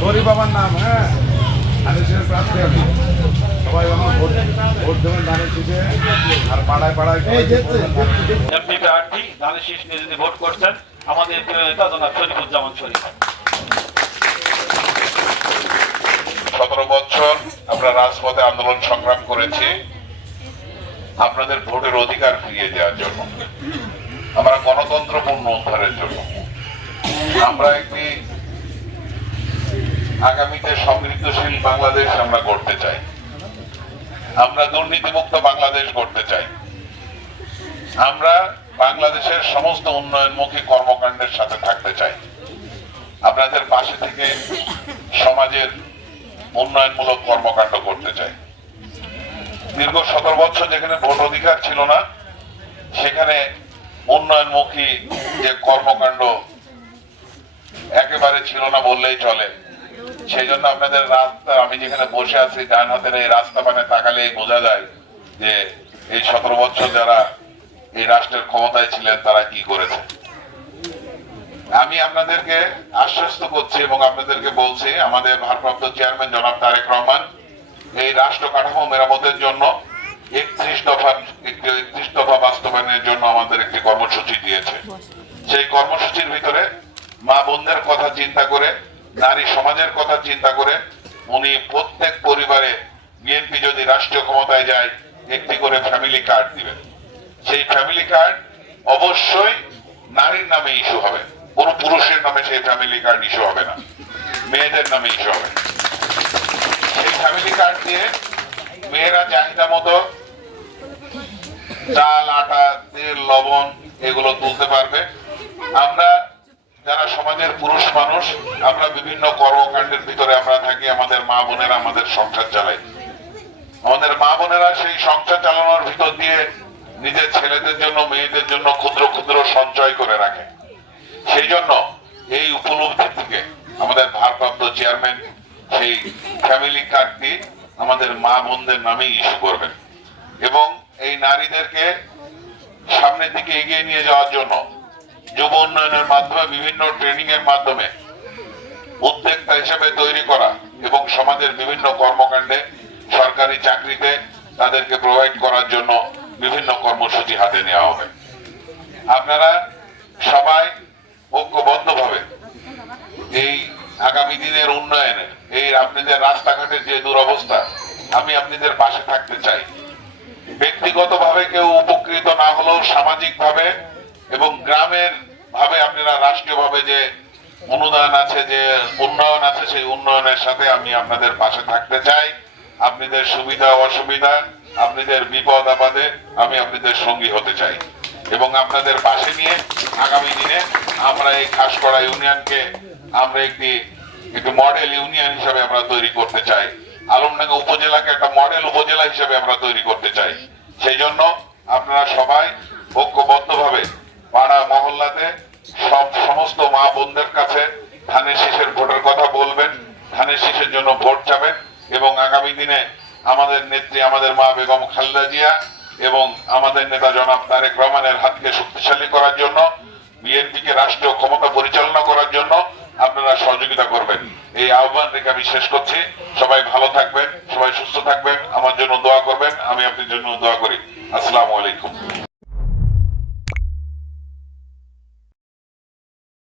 গরিব বাবার নাম হ্যাঁ? প্রার্থী আমি। সবাই আমার ভোট ভোট দেবেন ধানের শীষে। আর পাড়ায় পাড়ায় এমপি প্রার্থী ধানের শীষ নিয়ে যদি ভোট করছেন আমাদের শরীফুজ্জামান শরীফ। সতেরো বছর আমরা রাজপথে আন্দোলন সংগ্রাম করেছি। আপনাদের ভোটের অধিকার ফিরিয়ে দেওয়ার জন্য। গণতন্ত্র উদ্ধারের জন্য। আমরা একটি আগামীতে সমৃদ্ধশীল বাংলাদেশ আমরা গড়তে চাই। আমরা দুর্নীতিমুক্ত বাংলাদেশ গড়তে চাই। আমরা বাংলাদেশের সমস্ত উন্নয়নমুখী কর্মকাণ্ডের সাথে থাকতে চাই। আপনাদের পাশে থেকে সমাজের উন্নয়নমূলক কর্মকাণ্ড করতে চাই। দীর্ঘ সতেরো বছর যেখানে ভোট অধিকার ছিল না, সেখানে উন্নয়নমুখী যে কর্মকাণ্ড একেবারে ছিল না বললেই চলে। সেই জন্য আপনাদের রাস্তা, আমি যেখানে বসে আছি, ডান হাতের এই রাস্তা মানে তাকালেই বোঝা যায় যে এই সতেরো বছর যারা এই রাষ্ট্রের ক্ষমতায় ছিলেন, তারা কি করেছে। আমি আপনাদেরকে আশ্বস্ত করছি এবং আপনাদেরকে বলছি, আমাদের ভারপ্রাপ্ত চেয়ারম্যান জনাব তারেক রহমান, এই রাষ্ট্র কাঠামো মেরামতের জন্য একত্রিশ দফা একটি একত্রিশ দফা বাস্তবায়নের জন্য আমাদের একটি কর্মসূচি দিয়েছে। সেই কর্মসূচির ভিতরে মা বোনদের কথা চিন্তা করে, নারী সমাজের কথা চিন্তা করে, উনি প্রত্যেক পরিবারে বিএনপি যদি রাষ্ট্রীয় ক্ষমতায় যায়, একটি করে ফ্যামিলি কার্ড দিবেন। সেই ফ্যামিলি কার্ড অবশ্যই নারীর নামে ইস্যু হবে। কোন পুরুষের নামে সেই ফ্যামিলি কার্ড ইস্যু হবে না। মেয়েদের নামে ইস্যু হবে। সেই ফ্যামিলি কার্ড দিয়ে মেয়েরা চাহিদা মতো চাল, আটা, তেল, লবণ এগুলো তুলতে পারবে। আমরা যারা সমাজের পুরুষ মানুষ, আমরা বিভিন্ন কর্মকাণ্ডের ভিতরে আমরা থাকি, আমাদের মা বোনেরা আমাদের সংসার চালাই আমাদের মা বোনেরা সেই সংসার চালানোর ভিতর দিয়ে নিজের ছেলেদের জন্য, মেয়েদের জন্য ক্ষুদ্র ক্ষুদ্র সঞ্চয় করে রাখে। সেই জন্য এই উপলব্ধি থেকে আমাদের ভারপ্রাপ্ত চেয়ারম্যান, সেই ফ্যামিলি কার্ডটি আমাদের মা বোনদের নামেই ইস্যু করবেন। এবং এই নারীদেরকে সামনের দিকে এগিয়ে নিয়ে যাওয়ার জন্য যুব উন্নয়নের মাধ্যমে, বিভিন্ন ট্রেনিং এর মাধ্যমে উদ্যোক্তা হিসেবে তৈরি করা এবং সমাজের বিভিন্ন কর্মকাণ্ডে, সরকারি চাকরিতে তাদেরকে প্রোভাইড করার জন্য বিভিন্ন কর্মসূচি হাতে নেওয়া হবে। আপনারা সবাই ঐক্যবদ্ধভাবে এই আগামী দিনের উন্নয়নে, এই আপনাদের রাস্তাঘাটের যে দুরবস্থা, আমি আপনাদের পাশে থাকতে চাই। ব্যক্তিগতভাবে কেউ উপকৃত না হলেও সামাজিকভাবে এবং গ্রামের ভাবে আপনারা রাষ্ট্রীয়ভাবে যে অনুদান আছে, যে উন্নয়ন আছে, সেই উন্নয়নের সাথে আমি আপনাদের পাশে থাকতে চাই। আপনাদের সুবিধা অসুবিধা, আপনাদের বিপদ, আপদে আমি আপনাদের সঙ্গী হতে চাই। এবং আপনাদের পাশে নিয়ে আগামী দিনে আমরা এই খাসকড়া ইউনিয়নকে আমরা একটি একটি মডেল ইউনিয়ন হিসাবে আমরা তৈরি করতে চাই। আলমডাঙ্গা উপজেলাকে একটা মডেল উপজেলা হিসেবে আমরা তৈরি করতে চাই। সেই জন্য আপনারা সবাই ঐক্যবদ্ধভাবে পাড়া মহল্লাতে সব সমস্ত মা বোনদের কাছে ধানের শীষের ভোটের কথা বলবেন, ধানের শীষের জন্য ভোট চাবেন এবং আগামী দিনে আমাদের নেত্রী, আমাদের মা বেগম খালেদা জিয়া এবং আমাদের নেতা জনাব তারেক রহমানের হাতকে শক্তিশালী করার জন্য বিএনপি কে রাষ্ট্রীয় ক্ষমতা পরিচালনা করার জন্য আপনারা সহযোগিতা করবেন। এই আহ্বান রেখে আমি শেষ করছি। সবাই ভালো থাকবেন। সবাই সুস্থ থাকবেন আমার জন্য দোয়া করবেন আমি আপনার জন্য দোয়া করি। আসসালামু আলাইকুম।